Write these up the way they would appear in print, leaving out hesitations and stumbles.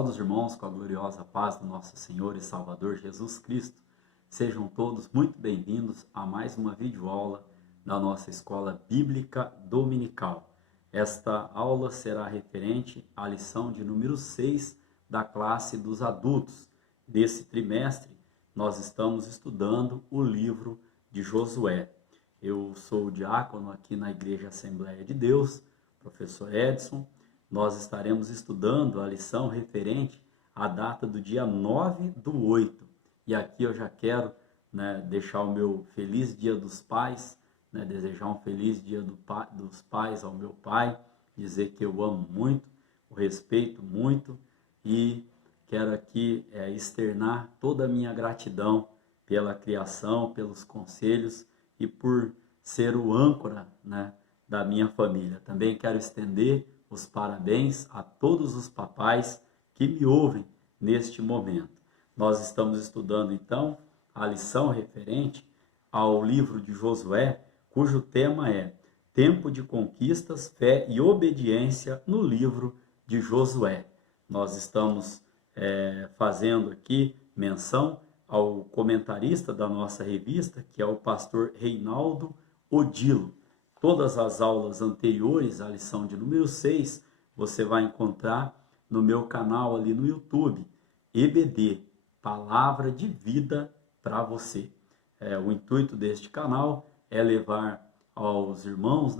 Saúde os irmãos com a gloriosa paz do nosso Senhor e Salvador Jesus Cristo. Sejam todos muito bem-vindos a mais uma videoaula da nossa Escola Bíblica Dominical. Esta aula será referente à lição de número 6 da classe dos adultos. Desse trimestre, nós estamos estudando o livro de Josué. Eu sou o diácono aqui na Igreja Assembleia de Deus, professor Edson. Nós estaremos estudando a lição referente à data do dia 9/8. E aqui eu já quero deixar o meu feliz Dia dos Pais, desejar um feliz Dia dos Pais ao meu pai, dizer que eu amo muito, o respeito muito e quero aqui externar toda a minha gratidão pela criação, pelos conselhos e por ser o âncora da minha família. Também quero estender os parabéns a todos os papais que me ouvem neste momento. Nós estamos estudando então a lição referente ao livro de Josué, cujo tema é Tempo de Conquistas, Fé e Obediência no livro de Josué. Nós estamos fazendo aqui menção ao comentarista da nossa revista, que é o pastor Reinaldo Odilo. Todas as aulas anteriores à lição de número 6, você vai encontrar no meu canal ali no YouTube, EBD, Palavra de Vida para você. O intuito deste canal é levar aos irmãos,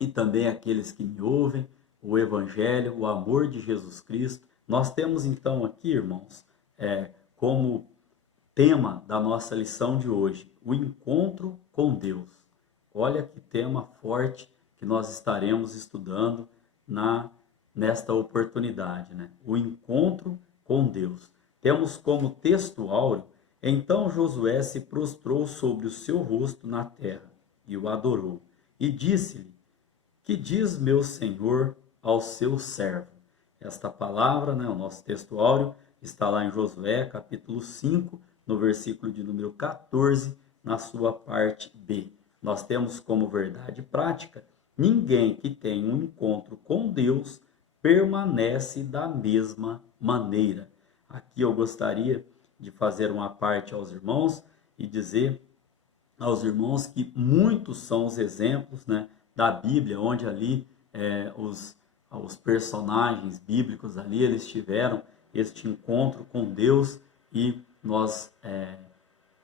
e também aqueles que me ouvem, o Evangelho, o amor de Jesus Cristo. Nós temos então aqui, irmãos, como tema da nossa lição de hoje, o encontro com Deus. Olha que tema forte que nós estaremos estudando nesta oportunidade, o encontro com Deus. Temos como texto áureo, então Josué se prostrou sobre o seu rosto na terra e o adorou. E disse-lhe, que diz meu Senhor ao seu servo? Esta palavra, o nosso texto áureo, está lá em Josué, capítulo 5, no versículo de número 14, na sua parte B. Nós temos como verdade prática, ninguém que tem um encontro com Deus permanece da mesma maneira. Aqui eu gostaria de fazer uma parte aos irmãos e dizer aos irmãos que muitos são os exemplos da Bíblia, onde ali os personagens bíblicos ali, eles tiveram este encontro com Deus e nós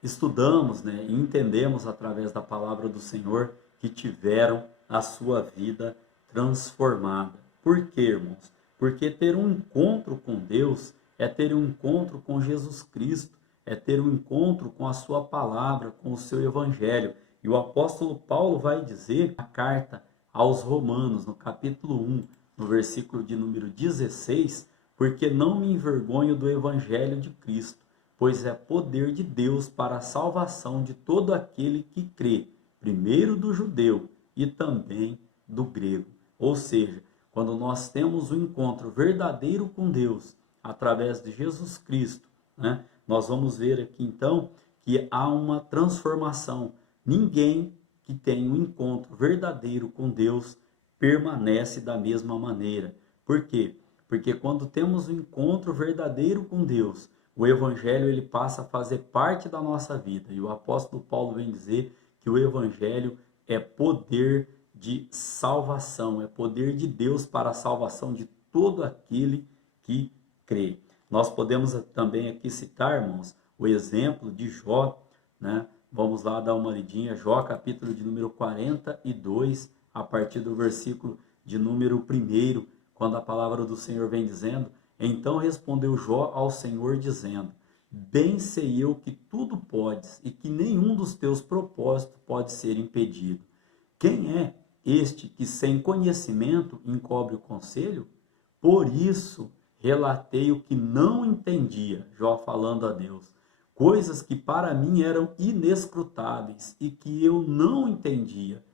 estudamos e entendemos através da palavra do Senhor que tiveram a sua vida transformada. Por quê, irmãos? Porque ter um encontro com Deus é ter um encontro com Jesus Cristo, é ter um encontro com a sua palavra, com o seu evangelho. E o apóstolo Paulo vai dizer na carta aos Romanos, no capítulo 1, no versículo de número 16, porque não me envergonho do evangelho de Cristo, pois é poder de Deus para a salvação de todo aquele que crê, primeiro do judeu e também do grego. Ou seja, quando nós temos um encontro verdadeiro com Deus, através de Jesus Cristo, nós vamos ver aqui então que há uma transformação. Ninguém que tem um encontro verdadeiro com Deus permanece da mesma maneira. Por quê? Porque quando temos um encontro verdadeiro com Deus, o Evangelho ele passa a fazer parte da nossa vida. E o apóstolo Paulo vem dizer que o Evangelho é poder de salvação, é poder de Deus para a salvação de todo aquele que crê. Nós podemos também aqui citar, irmãos, o exemplo de Jó, Vamos lá dar uma lidinha, Jó, capítulo de número 42, a partir do versículo de número 1, quando a palavra do Senhor vem dizendo, então respondeu Jó ao Senhor dizendo, bem sei eu que tudo podes e que nenhum dos teus propósitos pode ser impedido. Quem é este que sem conhecimento encobre o conselho? Por isso relatei o que não entendia, Jó falando a Deus, coisas que para mim eram inescrutáveis e que eu não entendia.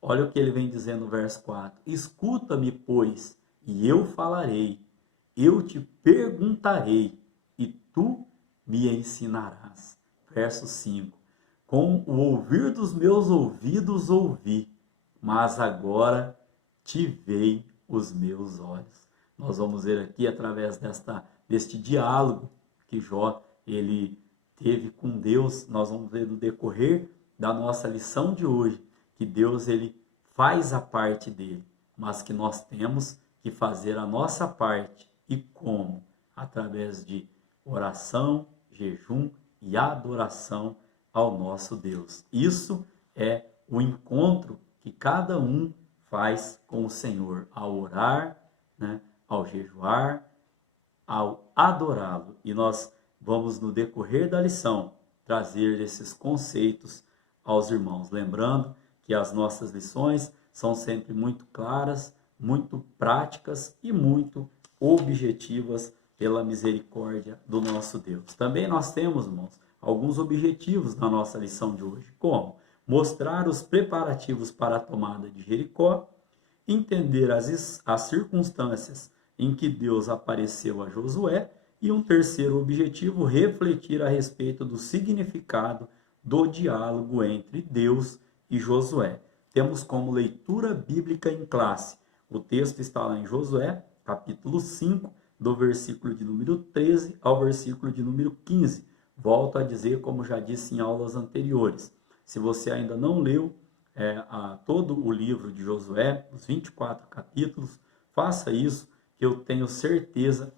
Olha o que ele vem dizendo no verso 4, escuta-me, pois, e eu falarei, eu te perguntarei, e tu me ensinarás. Verso 5, com o ouvir dos meus ouvidos ouvi, mas agora te veem os meus olhos. Nós vamos ver aqui através deste diálogo que Jó ele teve com Deus. Nós vamos ver no decorrer da nossa lição de hoje que Deus ele faz a parte dele, mas que nós temos que fazer a nossa parte. E como? Através de oração, jejum e adoração ao nosso Deus. Isso é o encontro que cada um faz com o Senhor ao orar, né, ao jejuar, ao adorá-lo. E nós vamos, no decorrer da lição, trazer esses conceitos aos irmãos. Lembrando que as nossas lições são sempre muito claras, muito práticas e muito objetivas pela misericórdia do nosso Deus. Também nós temos, irmãos, alguns objetivos na nossa lição de hoje, como mostrar os preparativos para a tomada de Jericó, entender as circunstâncias em que Deus apareceu a Josué, e um terceiro objetivo, refletir a respeito do significado do diálogo entre Deus e Josué. Temos como leitura bíblica em classe. O texto está lá em Josué, capítulo 5, do versículo de número 13 ao versículo de número 15. Volto a dizer, como já disse em aulas anteriores, se você ainda não leu todo o livro de Josué, os 24 capítulos, faça isso, que eu tenho certeza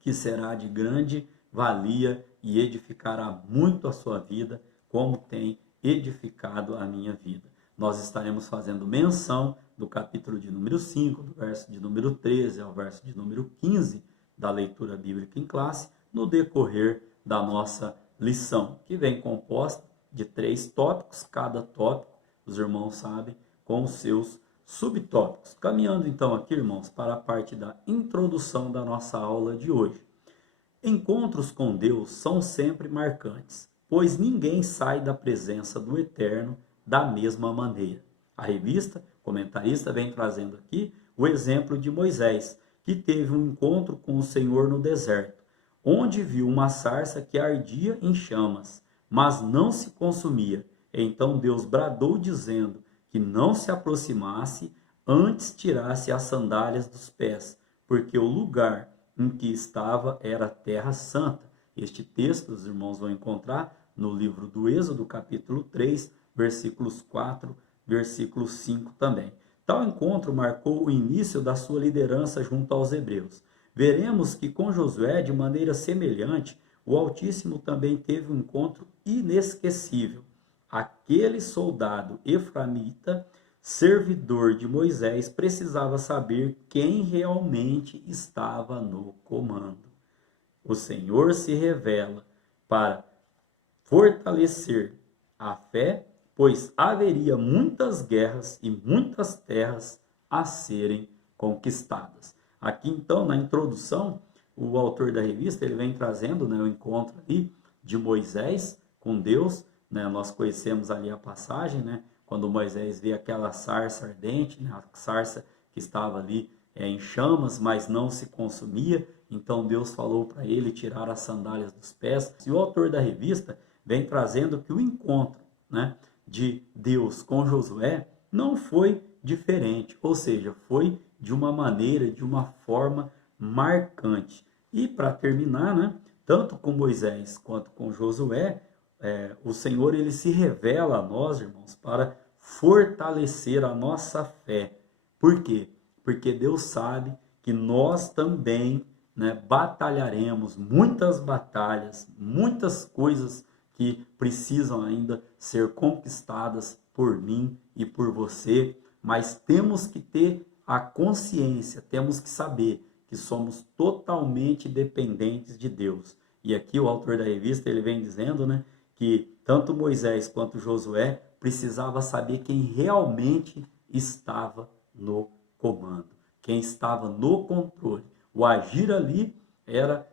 que será de grande valia e edificará muito a sua vida, como tem edificado a minha vida. Nós estaremos fazendo menção do capítulo de número 5, do verso de número 13 ao verso de número 15 da leitura bíblica em classe, no decorrer da nossa lição, que vem composta de 3 tópicos, cada tópico, os irmãos sabem, com os seus subtópicos. Caminhando então aqui, irmãos, para a parte da introdução da nossa aula de hoje. Encontros com Deus são sempre marcantes, pois ninguém sai da presença do Eterno da mesma maneira. A revista comentarista vem trazendo aqui o exemplo de Moisés, que teve um encontro com o Senhor no deserto, onde viu uma sarça que ardia em chamas, mas não se consumia. Então Deus bradou dizendo que não se aproximasse, antes tirasse as sandálias dos pés, porque o lugar em que estava era terra santa. Este texto os irmãos vão encontrar no livro do Êxodo, capítulo 3, versículos 4, versículo 5 também. Tal encontro marcou o início da sua liderança junto aos hebreus. Veremos que com Josué, de maneira semelhante, o Altíssimo também teve um encontro inesquecível. Aquele soldado efraimita, servidor de Moisés, precisava saber quem realmente estava no comando. O Senhor se revela para fortalecer a fé, pois haveria muitas guerras e muitas terras a serem conquistadas. Aqui então, na introdução, o autor da revista ele vem trazendo, né, o encontro ali de Moisés com Deus, né? Nós conhecemos ali a passagem, né, quando Moisés vê aquela sarça ardente, né, a sarça que estava ali em chamas, mas não se consumia. Então Deus falou para ele tirar as sandálias dos pés. E o autor da revista vem trazendo que o encontro, né, de Deus com Josué não foi diferente, ou seja, foi de uma maneira, de uma forma marcante. E para terminar, né, tanto com Moisés quanto com Josué, o Senhor ele se revela a nós, irmãos, para fortalecer a nossa fé. Por quê? Porque Deus sabe que nós também, né, batalharemos muitas batalhas, muitas coisas que precisam ainda ser conquistadas por mim e por você, mas temos que ter a consciência, temos que saber que somos totalmente dependentes de Deus. E aqui o autor da revista ele vem dizendo, né, que tanto Moisés quanto Josué precisava saber quem realmente estava no comando, quem estava no controle. O agir ali era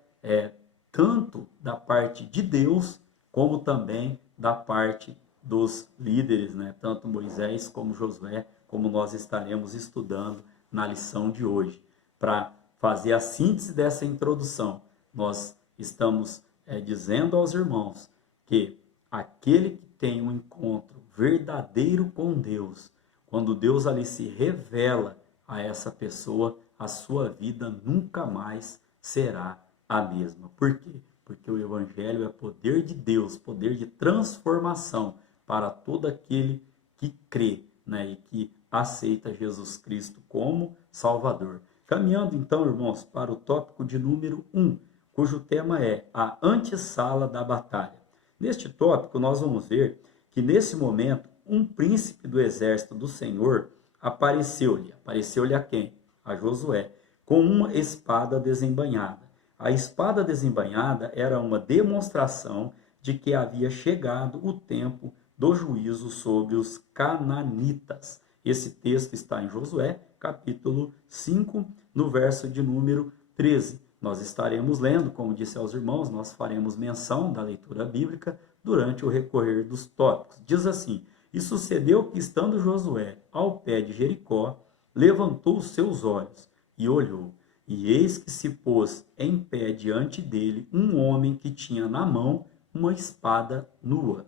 tanto da parte de Deus, como também da parte dos líderes, né? Tanto Moisés como Josué, como nós estaremos estudando na lição de hoje. Para fazer a síntese dessa introdução, nós estamos dizendo aos irmãos que aquele que tem um encontro verdadeiro com Deus, quando Deus ali se revela a essa pessoa, a sua vida nunca mais será a mesma. Por quê? Porque o Evangelho é poder de Deus, poder de transformação para todo aquele que crê, né, e que aceita Jesus Cristo como Salvador. Caminhando então, irmãos, para o tópico de número 1, cujo tema é a antessala da batalha. Neste tópico, nós vamos ver que nesse momento, um príncipe do exército do Senhor apareceu-lhe. Apareceu-lhe a quem? A Josué, com uma espada desembainhada. A espada desembainhada era uma demonstração de que havia chegado o tempo do juízo sobre os cananitas. Esse texto está em Josué, capítulo 5, no verso de número 13. Nós estaremos lendo, como disse aos irmãos, nós faremos menção da leitura bíblica durante o recorrer dos tópicos. Diz assim: e sucedeu que, estando Josué ao pé de Jericó, levantou os seus olhos e olhou, e eis que se pôs em pé diante dele um homem que tinha na mão uma espada nua.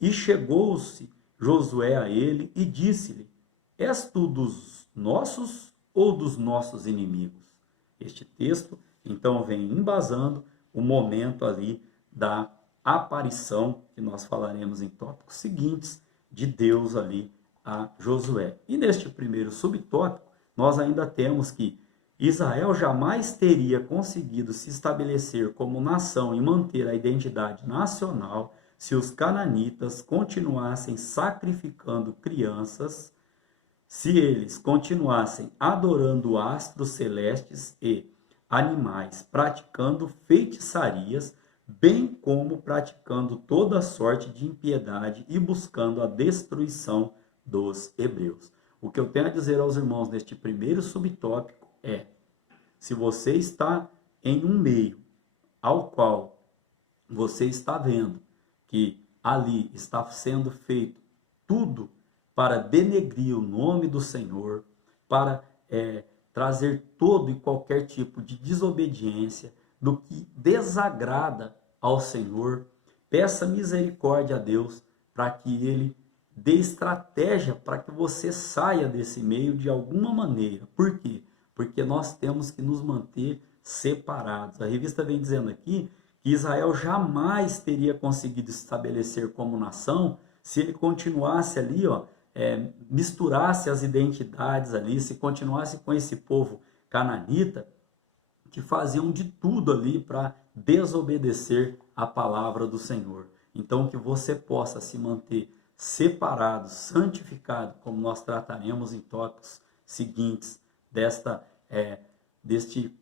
E chegou-se Josué a ele e disse-lhe: és tu dos nossos ou dos nossos inimigos? Este texto, então, vem embasando o momento ali da aparição, que nós falaremos em tópicos seguintes, de Deus ali a Josué. E neste primeiro subtópico, nós ainda temos que Israel jamais teria conseguido se estabelecer como nação e manter a identidade nacional se os cananitas continuassem sacrificando crianças, se eles continuassem adorando astros celestes e animais, praticando feitiçarias, bem como praticando toda sorte de impiedade e buscando a destruição dos hebreus. O que eu tenho a dizer aos irmãos neste primeiro subtópico é: se você está em um meio ao qual você está vendo que ali está sendo feito tudo para denegrir o nome do Senhor, para trazer todo e qualquer tipo de desobediência, do que desagrada ao Senhor, peça misericórdia a Deus para que Ele dê estratégia para que você saia desse meio de alguma maneira. Por quê? Porque nós temos que nos manter separados. A revista vem dizendo aqui que Israel jamais teria conseguido se estabelecer como nação se ele continuasse ali, misturasse as identidades ali, se continuasse com esse povo cananita, que faziam de tudo ali para desobedecer a palavra do Senhor. Então, que você possa se manter separado, santificado, como nós trataremos em tópicos seguintes, deste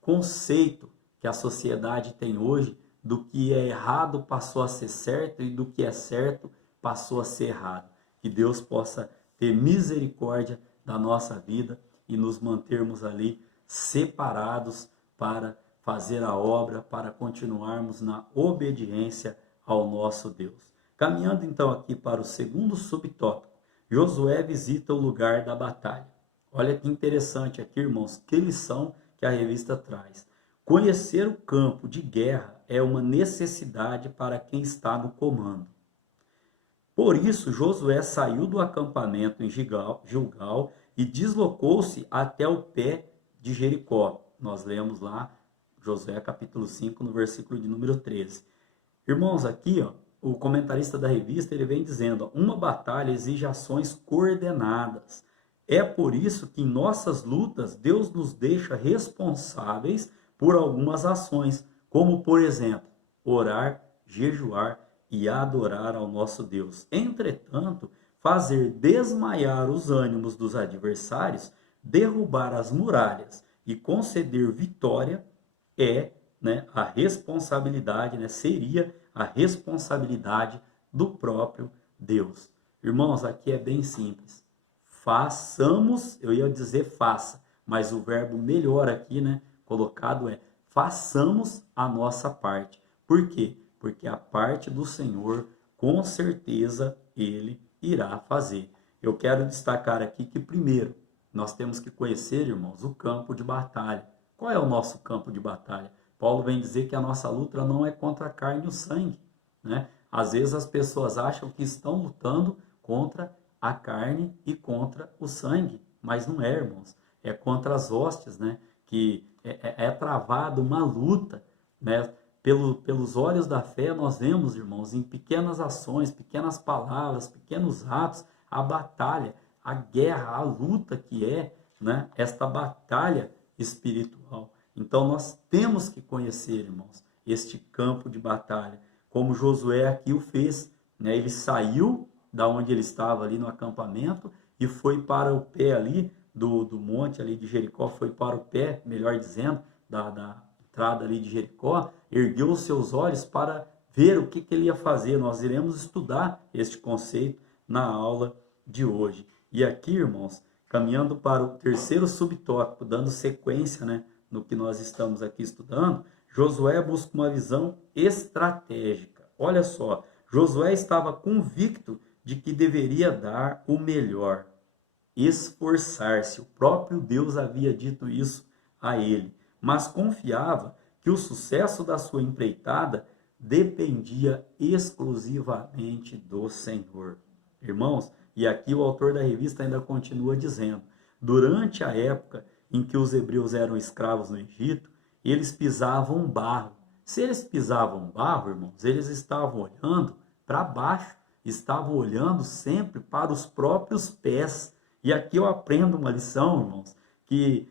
conceito que a sociedade tem hoje, do que é errado passou a ser certo e do que é certo passou a ser errado. Que Deus possa ter misericórdia da nossa vida e nos mantermos ali separados para fazer a obra, para continuarmos na obediência ao nosso Deus. Caminhando então aqui para o segundo subtópico, Josué visita o lugar da batalha. Olha que interessante aqui, irmãos, que lição que a revista traz. Conhecer o campo de guerra é uma necessidade para quem está no comando. Por isso, Josué saiu do acampamento em Gilgal e deslocou-se até o pé de Jericó. Nós lemos lá Josué capítulo 5, no versículo de número 13. Irmãos, aqui o comentarista da revista ele vem dizendo: uma batalha exige ações coordenadas. É por isso que em nossas lutas Deus nos deixa responsáveis por algumas ações, como por exemplo, orar, jejuar e adorar ao nosso Deus. Entretanto, fazer desmaiar os ânimos dos adversários, derrubar as muralhas e conceder vitória a responsabilidade, seria a responsabilidade do próprio Deus. Irmãos, aqui é bem simples. Façamos, eu ia dizer faça, mas o verbo melhor aqui, colocado é façamos a nossa parte. Por quê? Porque a parte do Senhor, com certeza, Ele irá fazer. Eu quero destacar aqui que, primeiro, nós temos que conhecer, irmãos, o campo de batalha. Qual é o nosso campo de batalha? Paulo vem dizer que a nossa luta não é contra a carne e o sangue, Às vezes as pessoas acham que estão lutando contra a carne e contra o sangue, mas não é, irmãos. é contra as hostes, né? Que é travada uma luta, né? Pelos olhos da fé, nós vemos, irmãos, em pequenas ações, pequenas palavras, pequenos atos, a batalha, a guerra, a luta que é, né, esta batalha espiritual. Então, nós temos que conhecer, irmãos, este campo de batalha, como Josué aqui o fez, né? Ele saiu da onde ele estava ali no acampamento e foi para o pé ali do monte ali de Jericó, foi para o pé, melhor dizendo, da entrada ali de Jericó, ergueu os seus olhos para ver o que ele ia fazer. Nós iremos estudar este conceito na aula de hoje. E aqui, irmãos, caminhando para o terceiro subtópico, dando sequência, né, no que nós estamos aqui estudando, Josué busca uma visão estratégica. Olha só, Josué estava convicto de que deveria dar o melhor, esforçar-se. O próprio Deus havia dito isso a ele, mas confiava que o sucesso da sua empreitada dependia exclusivamente do Senhor. Irmãos, e aqui o autor da revista ainda continua dizendo: durante a época em que os hebreus eram escravos no Egito, eles pisavam barro. Se eles pisavam barro, irmãos, eles estavam olhando para baixo, estavam olhando sempre para os próprios pés. E aqui eu aprendo uma lição, irmãos, que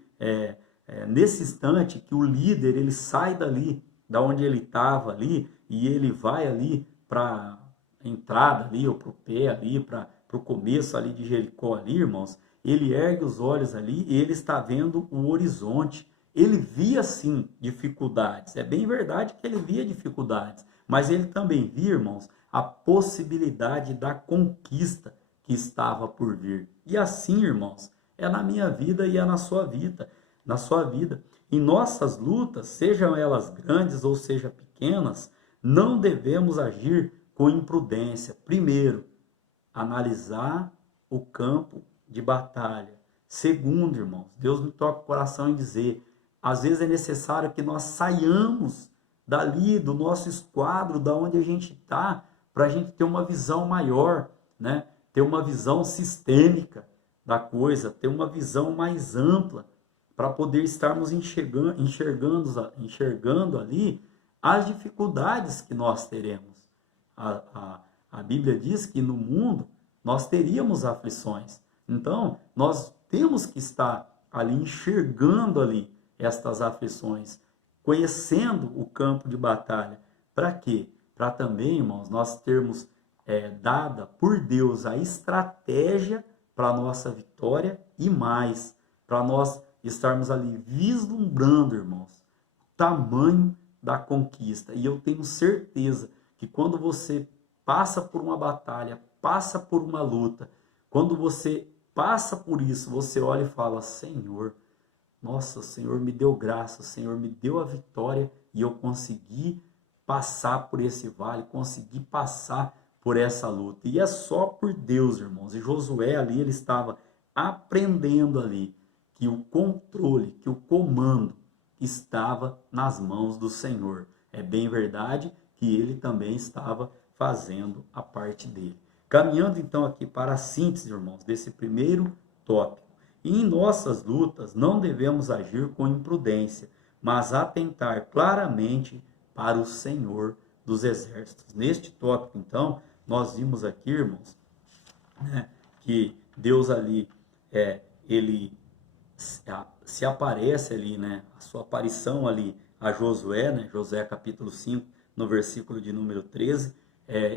nesse instante que o líder ele sai dali, da onde ele estava ali, e ele vai ali para a entrada ali, ou para o pé ali, para o começo ali de Jericó ali, irmãos, ele ergue os olhos ali e ele está vendo o horizonte. Ele via sim dificuldades, é bem verdade que ele via dificuldades, mas ele também via, irmãos, a possibilidade da conquista que estava por vir. E assim, irmãos, é na minha vida e é na sua vida. Na sua vida. Em nossas lutas, sejam elas grandes ou sejam pequenas, não devemos agir com imprudência. Primeiro, analisar o campo de batalha. Segundo, irmãos, Deus me toca o coração em dizer, às vezes é necessário que nós saiamos dali, do nosso esquadro, da onde a gente está, para a gente ter uma visão maior, né? Ter uma visão sistêmica da coisa, ter uma visão mais ampla, para poder estarmos enxergando ali as dificuldades que nós teremos. A Bíblia diz que no mundo nós teríamos aflições. Então, nós temos que estar ali enxergando ali estas aflições, conhecendo o campo de batalha. Para quê? Para também, irmãos, nós termos dada por Deus a estratégia para a nossa vitória e mais, para nós estarmos ali vislumbrando, irmãos, o tamanho da conquista. E eu tenho certeza que quando você passa por uma batalha, passa por uma luta, quando você passa por isso, você olha e fala: Senhor, nossa, o Senhor me deu graça, o Senhor me deu a vitória e eu consegui passar por esse vale, consegui passar por essa luta. E é só por Deus, irmãos. E Josué ali, ele estava aprendendo ali que o controle, que o comando estava nas mãos do Senhor. É bem verdade que ele também estava fazendo a parte dele. Caminhando então aqui para a síntese, irmãos, desse primeiro tópico. E em nossas lutas não devemos agir com imprudência, mas atentar claramente para o Senhor dos Exércitos. Neste tópico, então, nós vimos aqui, irmãos, né, que Deus ali, ele se aparece ali, né, a sua aparição ali a Josué, né, Josué capítulo 5, no versículo de número 13,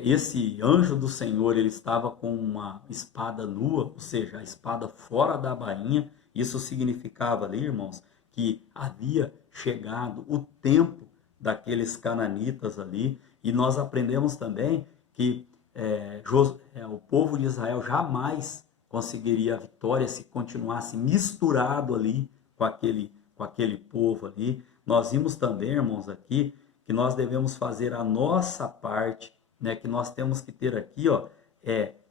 esse anjo do Senhor, ele estava com uma espada nua, ou seja, a espada fora da bainha. Isso significava ali, irmãos, que havia chegado o tempo daqueles cananitas ali, e nós aprendemos também que o povo de Israel jamais conseguiria a vitória se continuasse misturado ali com aquele povo ali. Nós vimos também, irmãos, aqui, que nós devemos fazer a nossa parte, né, que nós temos que ter aqui,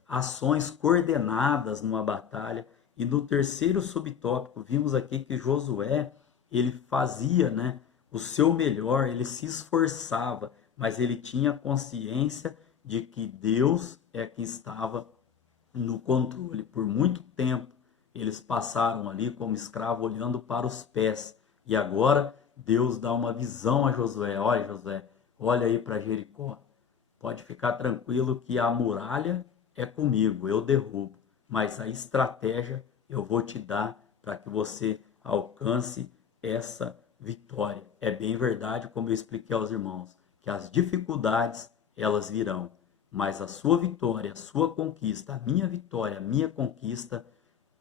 ações coordenadas numa batalha. E no terceiro subtópico, vimos aqui que Josué, ele fazia, né, o seu melhor, ele se esforçava, mas ele tinha consciência de que Deus é que estava no controle. Por muito tempo eles passaram ali como escravo olhando para os pés. E agora Deus dá uma visão a Josué. Olha, Josué, olha aí para Jericó. Pode ficar tranquilo que a muralha é comigo, eu derrubo. Mas a estratégia eu vou te dar para que você alcance essa vitória. É bem verdade, como eu expliquei aos irmãos, que as dificuldades elas virão, mas a sua vitória, a sua conquista, a minha vitória, a minha conquista,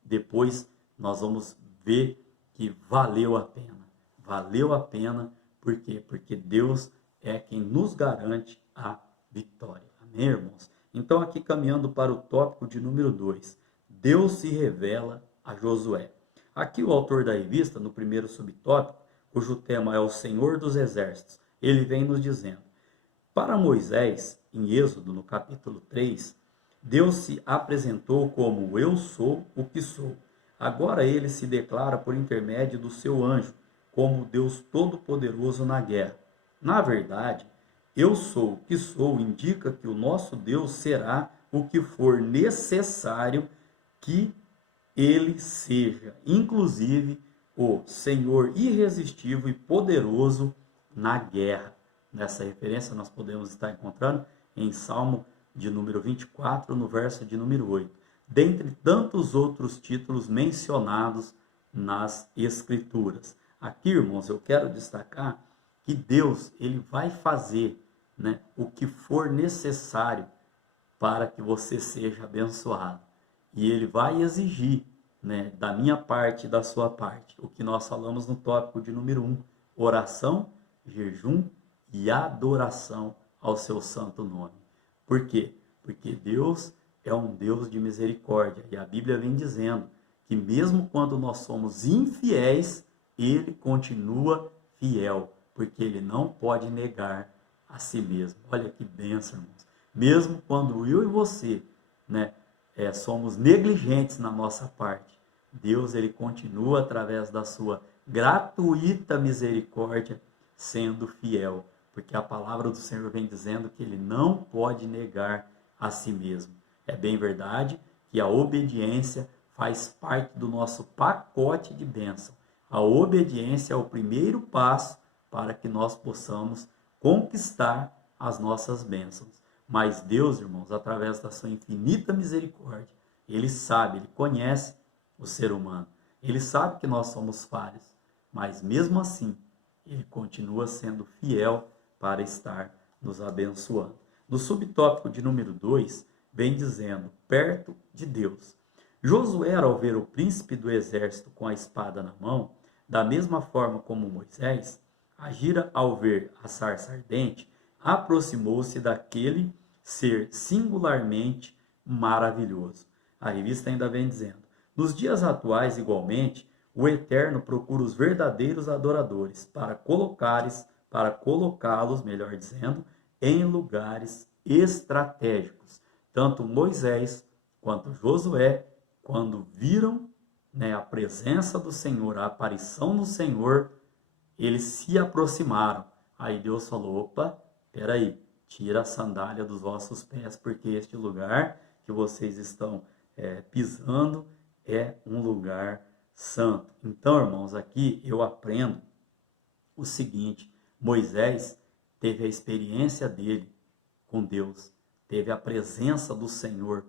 depois nós vamos ver que valeu a pena. Valeu a pena, por quê? Porque Deus é quem nos garante a vitória. Amém, irmãos? Então, aqui caminhando para o tópico de número 2, Deus se revela a Josué. Aqui o autor da revista, no primeiro subtópico, cujo tema é o Senhor dos Exércitos, ele vem nos dizendo: para Moisés, em Êxodo, no capítulo 3, Deus se apresentou como eu sou o que sou. Agora ele se declara por intermédio do seu anjo, como Deus Todo-Poderoso na guerra. Na verdade, eu sou o que sou indica que o nosso Deus será o que for necessário que ele seja, inclusive o Senhor irresistível e poderoso na guerra. Nessa referência nós podemos estar encontrando em Salmo de número 24, no verso de número 8. Dentre tantos outros títulos mencionados nas Escrituras. Aqui, irmãos, eu quero destacar que Deus ele vai fazer, né, o que for necessário para que você seja abençoado. E ele vai exigir, né, da minha parte e da sua parte, o que nós falamos no tópico de número 1, oração, jejum e adoração ao seu santo nome. Por quê? Porque Deus é um Deus de misericórdia. E a Bíblia vem dizendo que mesmo quando nós somos infiéis, ele continua fiel, porque ele não pode negar a si mesmo. Olha que bênção, irmãos. Mesmo quando eu e você, né, somos negligentes na nossa parte, Deus ele continua, através da sua gratuita misericórdia, sendo fiel, porque a palavra do Senhor vem dizendo que ele não pode negar a si mesmo. É bem verdade que a obediência faz parte do nosso pacote de bênção. A obediência é o primeiro passo para que nós possamos conquistar as nossas bênçãos. Mas Deus, irmãos, através da sua infinita misericórdia, ele sabe, ele conhece o ser humano. Ele sabe que nós somos falhos, mas mesmo assim, ele continua sendo fiel para estar nos abençoando. No subtópico de número 2, vem dizendo, perto de Deus. Josué, ao ver o príncipe do exército com a espada na mão, da mesma forma como Moisés, agira ao ver a sarça ardente, aproximou-se daquele ser singularmente maravilhoso. A revista ainda vem dizendo, nos dias atuais, igualmente, o Eterno procura os verdadeiros adoradores para colocá-los, melhor dizendo, em lugares estratégicos. Tanto Moisés quanto Josué, quando viram, né, a presença do Senhor, a aparição do Senhor, eles se aproximaram. Aí Deus falou, opa, peraí, tira a sandália dos vossos pés, porque este lugar que vocês estão pisando é um lugar santo. Então, irmãos, aqui eu aprendo o seguinte, Moisés teve a experiência dele com Deus, teve a presença do Senhor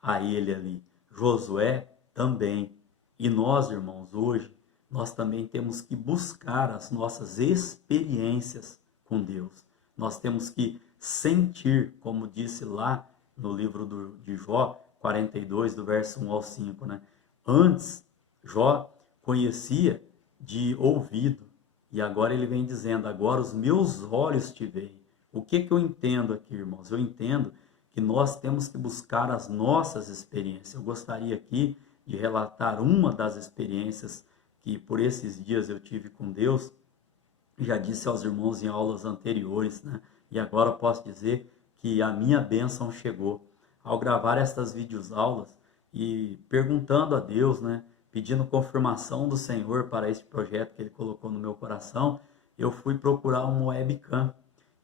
a ele ali. Josué também. E nós, irmãos, hoje, nós também temos que buscar as nossas experiências com Deus. Nós temos que sentir, como disse lá no livro de Jó, 42, do verso 1 ao 5, né? Antes, Jó conhecia de ouvido, e agora ele vem dizendo, agora os meus olhos te veem. O que eu entendo aqui, irmãos? Eu entendo que nós temos que buscar as nossas experiências. Eu gostaria aqui de relatar uma das experiências que por esses dias eu tive com Deus. Já disse aos irmãos em aulas anteriores, né? E agora posso dizer que a minha bênção chegou. Ao gravar estas videoaulas e perguntando a Deus, né? Pedindo confirmação do Senhor para este projeto que Ele colocou no meu coração, eu fui procurar uma webcam.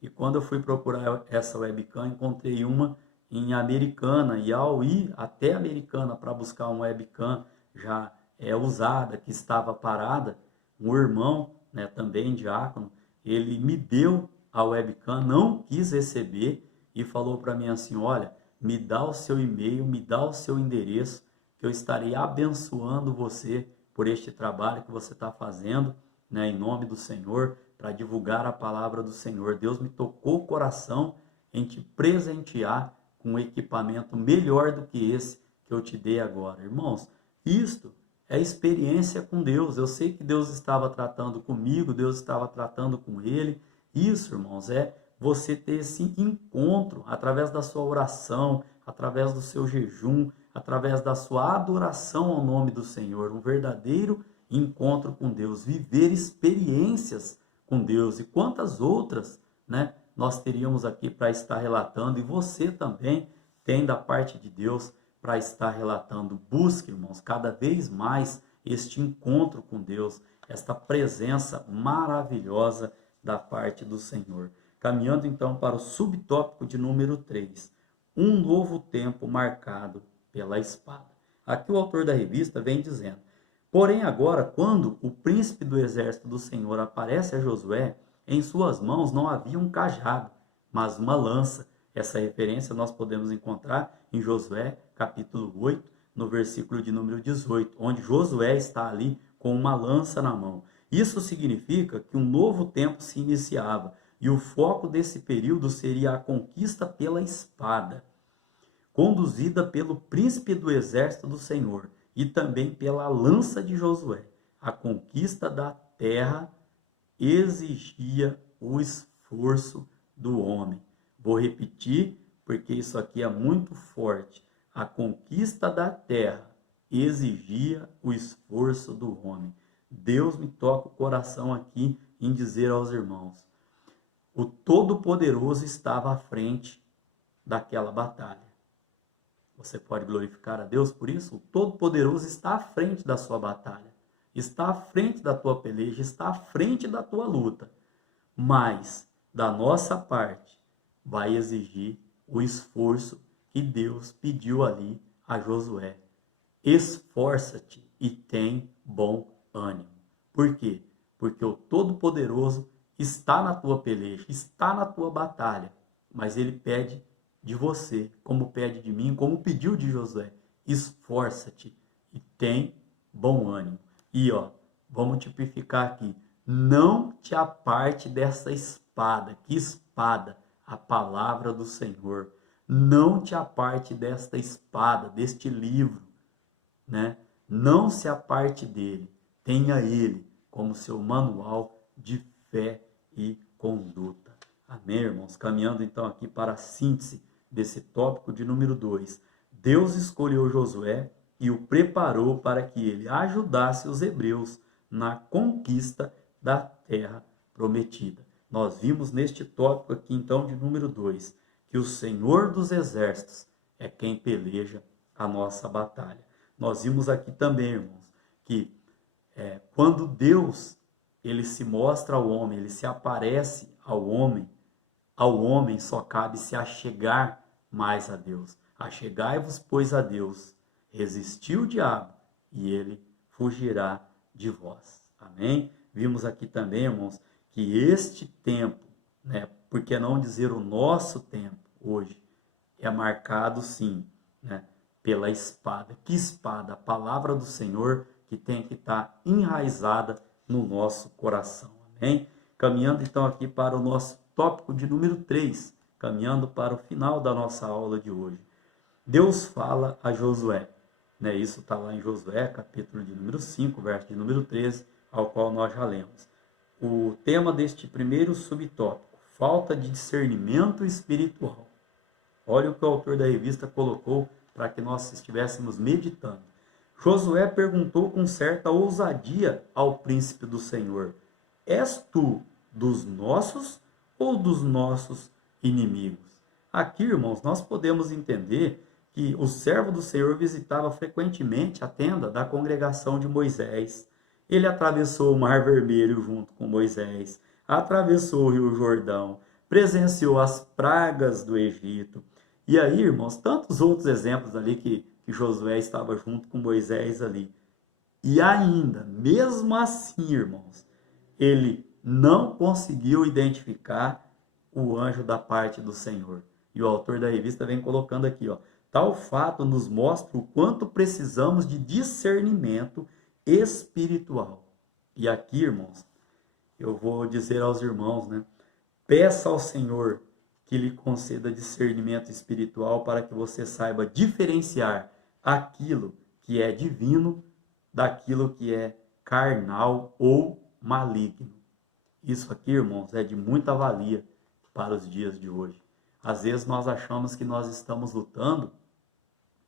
E quando eu fui procurar essa webcam, encontrei uma em Americana. E ao ir até Americana para buscar uma webcam já usada, que estava parada, um irmão, né, também diácono, ele me deu a webcam, não quis receber e falou para mim assim, olha, me dá o seu e-mail, me dá o seu endereço, que eu estarei abençoando você por este trabalho que você está fazendo, né, em nome do Senhor, para divulgar a palavra do Senhor. Deus me tocou o coração em te presentear com um equipamento melhor do que esse que eu te dei agora. Irmãos, isto é experiência com Deus. Eu sei que Deus estava tratando comigo, Deus estava tratando com ele. Isso, irmãos, é você ter esse encontro através da sua oração, através do seu jejum, através da sua adoração ao nome do Senhor, um verdadeiro encontro com Deus, viver experiências com Deus. E quantas outras, né, nós teríamos aqui para estar relatando, e você também tem da parte de Deus para estar relatando. Busque, irmãos, cada vez mais este encontro com Deus, esta presença maravilhosa da parte do Senhor. Caminhando então para o subtópico de número 3, um novo tempo marcado pela espada. Aqui o autor da revista vem dizendo, porém agora, quando o príncipe do exército do Senhor aparece a Josué, em suas mãos não havia um cajado, mas uma lança. Essa referência nós podemos encontrar em Josué, capítulo 8, no versículo de número 18, onde Josué está ali com uma lança na mão. Isso significa que um novo tempo se iniciava, e o foco desse período seria a conquista pela espada, conduzida pelo príncipe do exército do Senhor, e também pela lança de Josué. A conquista da terra exigia o esforço do homem. Vou repetir, porque isso aqui é muito forte. A conquista da terra exigia o esforço do homem. Deus me toca o coração aqui em dizer aos irmãos, o Todo-Poderoso estava à frente daquela batalha. Você pode glorificar a Deus por isso? O Todo-Poderoso está à frente da sua batalha, está à frente da tua peleja, está à frente da tua luta. Mas, da nossa parte, vai exigir o esforço que Deus pediu ali a Josué. Esforça-te e tem bom ânimo. Por quê? Porque o Todo-Poderoso está na tua peleja, está na tua batalha, mas ele pede de você, como pede de mim, como pediu de Josué, esforça-te e tem bom ânimo. E vamos tipificar aqui, não te aparte dessa espada. Que espada? A palavra do Senhor. Não te aparte desta espada, deste livro, né? Não se aparte dele. Tenha ele como seu manual de fé e conduta. Amém, irmãos? Caminhando então aqui para a síntese desse tópico de número 2. Deus escolheu Josué e o preparou para que ele ajudasse os hebreus na conquista da terra prometida. Nós vimos neste tópico aqui então de número 2, que o Senhor dos Exércitos é quem peleja a nossa batalha. Nós vimos aqui também, irmãos, que quando Deus ele se mostra ao homem, ele se aparece ao homem só cabe se achegar mais a Deus. Achegai-vos, pois, a Deus, resistiu o diabo e ele fugirá de vós. Amém? Vimos aqui também, irmãos, que este tempo, né, por que não dizer o nosso tempo hoje, é marcado sim, né, pela espada. Que espada? A palavra do Senhor que tem que estar enraizada no nosso coração. Amém? Caminhando então aqui para o nosso tópico de número 3, caminhando para o final da nossa aula de hoje. Deus fala a Josué, né? Isso está lá em Josué, capítulo de número 5, verso de número 13, ao qual nós já lemos. O tema deste primeiro subtópico, falta de discernimento espiritual. Olha o que o autor da revista colocou para que nós estivéssemos meditando. Josué perguntou com certa ousadia ao príncipe do Senhor, és tu dos nossos ou dos nossos inimigos? Aqui, irmãos, nós podemos entender que o servo do Senhor visitava frequentemente a tenda da congregação de Moisés. Ele atravessou o Mar Vermelho junto com Moisés, atravessou o Rio Jordão, presenciou as pragas do Egito. E aí, irmãos, tantos outros exemplos ali que Josué estava junto com Moisés ali. E ainda, mesmo assim, irmãos, ele não conseguiu identificar o anjo da parte do Senhor. E o autor da revista vem colocando aqui, ó, tal fato nos mostra o quanto precisamos de discernimento espiritual. E aqui, irmãos, eu vou dizer aos irmãos, né? Peça ao Senhor que lhe conceda discernimento espiritual para que você saiba diferenciar aquilo que é divino daquilo que é carnal ou maligno. Isso aqui, irmãos, é de muita valia para os dias de hoje. Às vezes nós achamos que nós estamos lutando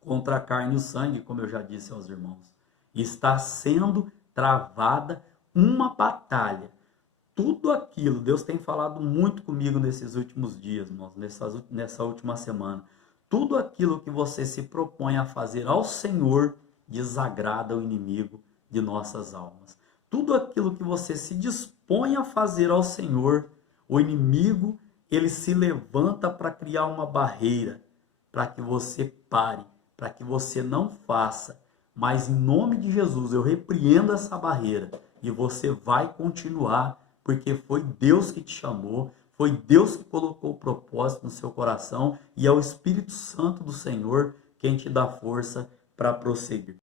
contra a carne e o sangue, como eu já disse aos irmãos. Está sendo travada uma batalha. Tudo aquilo, Deus tem falado muito comigo nesses últimos dias, irmãos, nessa última semana. Tudo aquilo que você se propõe a fazer ao Senhor desagrada o inimigo de nossas almas. Tudo aquilo que você se dispõe a fazer ao Senhor, o inimigo, ele se levanta para criar uma barreira, para que você pare, para que você não faça. Mas em nome de Jesus, eu repreendo essa barreira e você vai continuar, porque foi Deus que te chamou, foi Deus que colocou o propósito no seu coração e é o Espírito Santo do Senhor quem te dá força para prosseguir.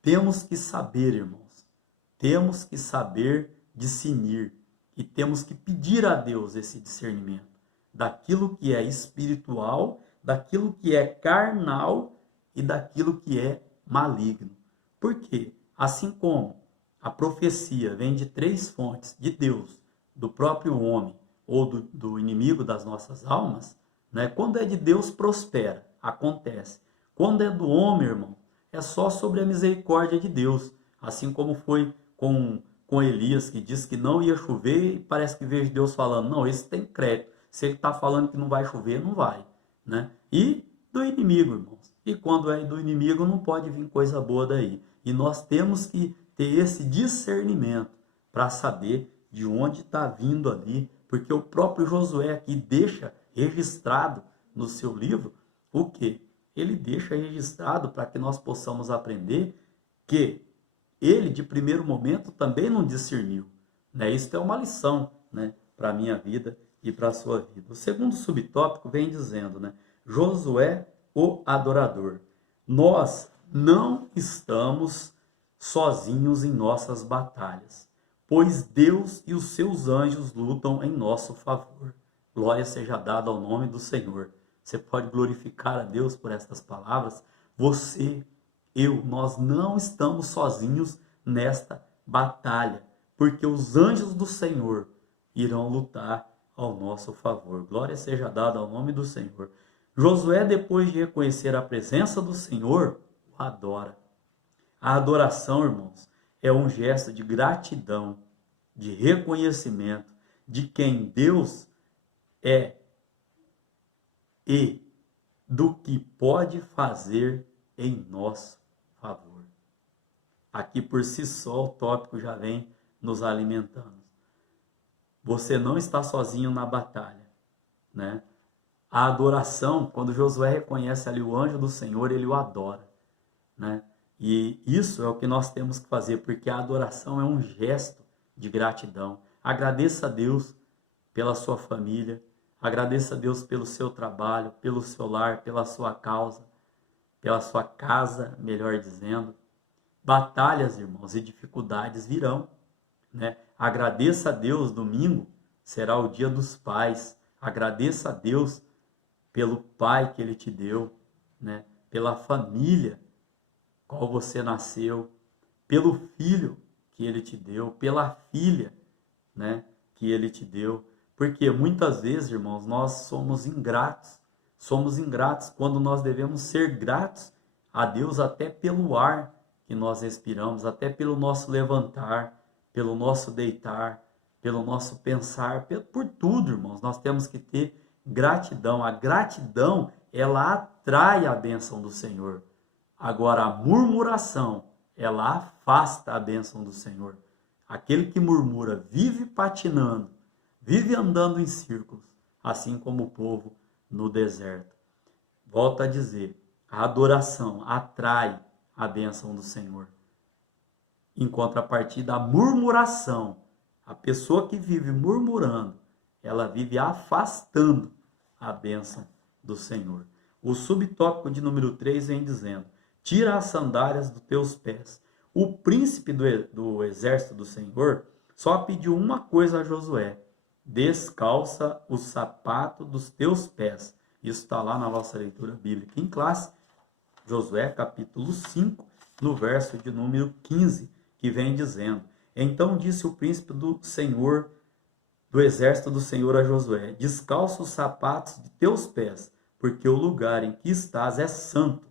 Temos que saber, irmãos, temos que saber discernir e temos que pedir a Deus esse discernimento daquilo que é espiritual, daquilo que é carnal e daquilo que é maligno. Por quê? Assim como a profecia vem de 3 fontes, de Deus, do próprio homem ou do inimigo das nossas almas, né? Quando é de Deus, prospera, acontece. Quando é do homem, irmão, é só sobre a misericórdia de Deus. Assim como foi com Elias, que disse que não ia chover, e parece que vejo Deus falando, não, esse tem crédito. Se ele está falando que não vai chover, não vai. Né? E do inimigo, irmãos. E quando é do inimigo, não pode vir coisa boa daí. E nós temos que ter esse discernimento para saber de onde está vindo ali, porque o próprio Josué aqui deixa registrado no seu livro o quê? Ele deixa registrado para que nós possamos aprender que ele, de primeiro momento, também não discerniu. Né? Isso é uma lição, né, para a minha vida e para a sua vida. O segundo subtópico vem dizendo, né, Josué, o adorador. Nós não estamos sozinhos em nossas batalhas, pois Deus e os seus anjos lutam em nosso favor. Glória seja dada ao nome do Senhor. Você pode glorificar a Deus por estas palavras. Você, nós não estamos sozinhos nesta batalha, porque os anjos do Senhor irão lutar ao nosso favor. Glória seja dada ao nome do Senhor. Josué, depois de reconhecer a presença do Senhor, o adora. A adoração, irmãos, é um gesto de gratidão, de reconhecimento de quem Deus é e do que pode fazer em nosso favor. Aqui por si só o tópico já vem nos alimentando. Você não está sozinho na batalha, né? A adoração, quando Josué reconhece ali o anjo do Senhor, ele o adora, né? E isso é o que nós temos que fazer, porque a adoração é um gesto de gratidão. Agradeça a Deus pela sua família, agradeça a Deus pelo seu trabalho, pelo seu lar, pela sua causa, pela sua casa, melhor dizendo. Batalhas, irmãos, e dificuldades virão, né? Agradeça a Deus, domingo será o dia dos pais. Agradeça a Deus pelo pai que ele te deu, né? Pela família qual você nasceu, pelo filho que ele te deu, pela filha, né, que ele te deu. Porque muitas vezes, irmãos, nós somos ingratos quando nós devemos ser gratos a Deus até pelo ar que nós respiramos, até pelo nosso levantar, pelo nosso deitar, pelo nosso pensar, por tudo, irmãos. Nós temos que ter gratidão. A gratidão, ela atrai a bênção do Senhor. Agora, a murmuração, ela afasta a bênção do Senhor. Aquele que murmura vive patinando, vive andando em círculos, assim como o povo no deserto. Volto a dizer, a adoração atrai a bênção do Senhor. Em contrapartida, a murmuração, a pessoa que vive murmurando, ela vive afastando a bênção do Senhor. O subtópico de número 3 vem dizendo: tira as sandálias dos teus pés. O príncipe do exército do Senhor só pediu uma coisa a Josué: descalça o sapato dos teus pés. Isso está lá na nossa leitura bíblica em classe, Josué capítulo 5, no verso de número 15, que vem dizendo: então disse o príncipe do Senhor, do exército do Senhor a Josué: descalça os sapatos de teus pés, porque o lugar em que estás é santo.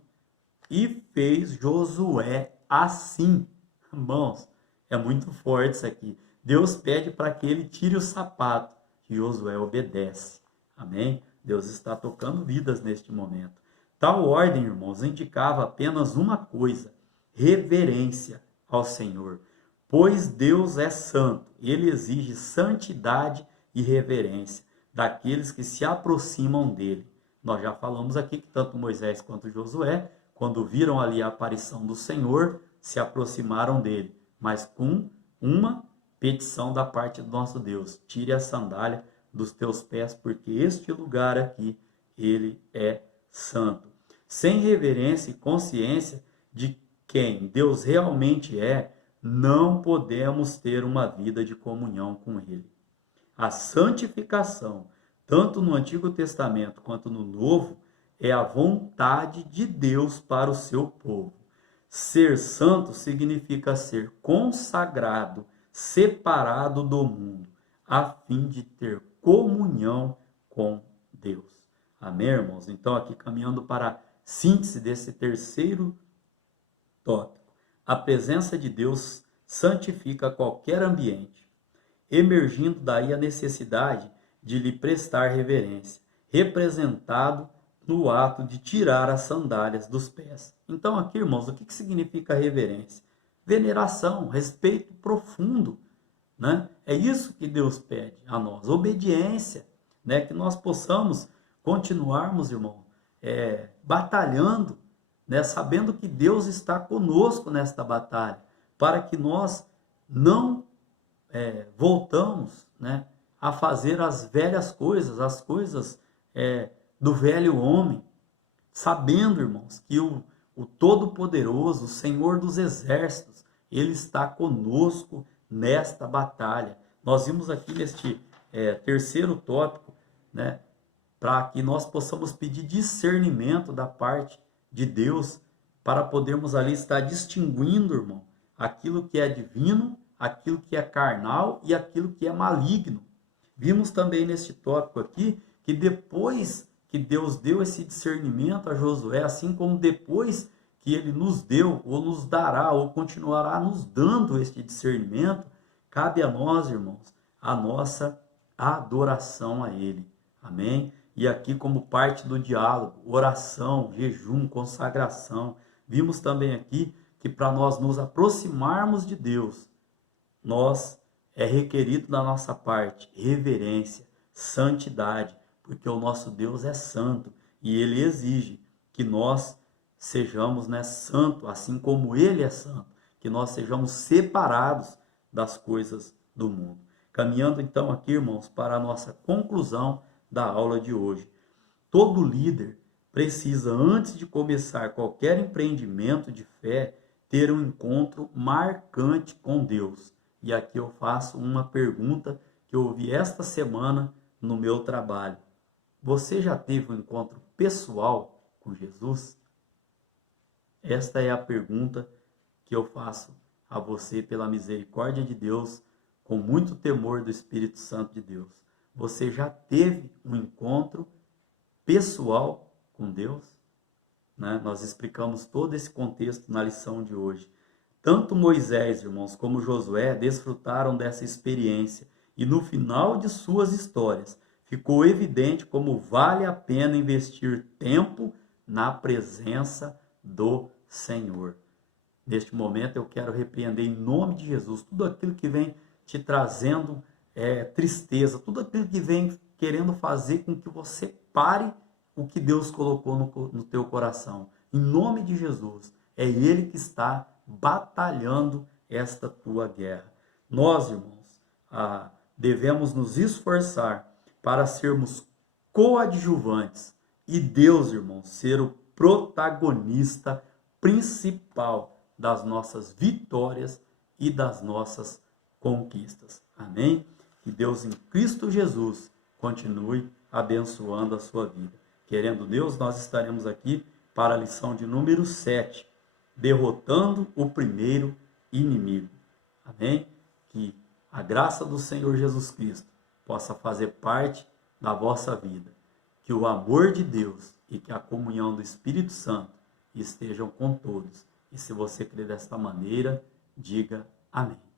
E fez Josué assim. Irmãos, é muito forte isso aqui. Deus pede para que ele tire o sapato, e Josué obedece. Amém? Deus está tocando vidas neste momento. Tal ordem, irmãos, indicava apenas uma coisa: reverência ao Senhor. Pois Deus é santo, ele exige santidade e reverência daqueles que se aproximam dele. Nós já falamos aqui que tanto Moisés quanto Josué, quando viram ali a aparição do Senhor, se aproximaram dele, mas com uma petição da parte do nosso Deus: tire a sandália dos teus pés, porque este lugar aqui, ele é santo. Sem reverência e consciência de quem Deus realmente é, não podemos ter uma vida de comunhão com ele. A santificação, tanto no Antigo Testamento quanto no Novo, é a vontade de Deus para o seu povo. Ser santo significa ser consagrado, separado do mundo, a fim de ter comunhão com Deus. Amém, irmãos? Então, aqui caminhando para a síntese desse terceiro tópico. A presença de Deus santifica qualquer ambiente, emergindo daí a necessidade de lhe prestar reverência, representado no ato de tirar as sandálias dos pés. Então aqui, irmãos, o que significa reverência? Veneração, respeito profundo, né? É isso que Deus pede a nós, obediência, né? Que nós possamos continuarmos, irmão, batalhando, né? Sabendo que Deus está conosco nesta batalha, para que nós não voltamos, né, a fazer as velhas coisas, as coisas do velho homem, sabendo, irmãos, que o Todo-Poderoso, o Senhor dos Exércitos, ele está conosco nesta batalha. Nós vimos aqui neste terceiro tópico, né, para que nós possamos pedir discernimento da parte de Deus, para podermos ali estar distinguindo, irmão, aquilo que é divino, aquilo que é carnal e aquilo que é maligno. Vimos também neste tópico aqui que depois que Deus deu esse discernimento a Josué, assim como depois que ele nos deu, ou nos dará, ou continuará nos dando este discernimento, cabe a nós, irmãos, a nossa adoração a ele. Amém? E aqui, como parte do diálogo, oração, jejum, consagração. Vimos também aqui que para nós nos aproximarmos de Deus, é requerido da nossa parte reverência, santidade, porque o nosso Deus é santo e ele exige que nós sejamos, né, santo, assim como ele é santo, que nós sejamos separados das coisas do mundo. Caminhando então aqui, irmãos, para a nossa conclusão da aula de hoje. Todo líder precisa, antes de começar qualquer empreendimento de fé, ter um encontro marcante com Deus. E aqui eu faço uma pergunta que eu ouvi esta semana no meu trabalho. Você já teve um encontro pessoal com Jesus? Esta é a pergunta que eu faço a você pela misericórdia de Deus, com muito temor do Espírito Santo de Deus. Você já teve um encontro pessoal com Deus? Né? Nós explicamos todo esse contexto na lição de hoje. Tanto Moisés, irmãos, como Josué desfrutaram dessa experiência e no final de suas histórias ficou evidente como vale a pena investir tempo na presença do Senhor. Neste momento eu quero repreender em nome de Jesus tudo aquilo que vem te trazendo tristeza, tudo aquilo que vem querendo fazer com que você pare o que Deus colocou no teu coração. Em nome de Jesus, é Ele que está batalhando esta tua guerra. Nós, irmãos, devemos nos esforçar para sermos coadjuvantes e Deus, irmãos, ser o protagonista principal das nossas vitórias e das nossas conquistas. Amém? Que Deus em Cristo Jesus continue abençoando a sua vida. Querendo Deus, nós estaremos aqui para a lição de número 7, derrotando o primeiro inimigo. Amém? Que a graça do Senhor Jesus Cristo possa fazer parte da vossa vida. Que o amor de Deus e que a comunhão do Espírito Santo estejam com todos. E se você crê desta maneira, diga amém.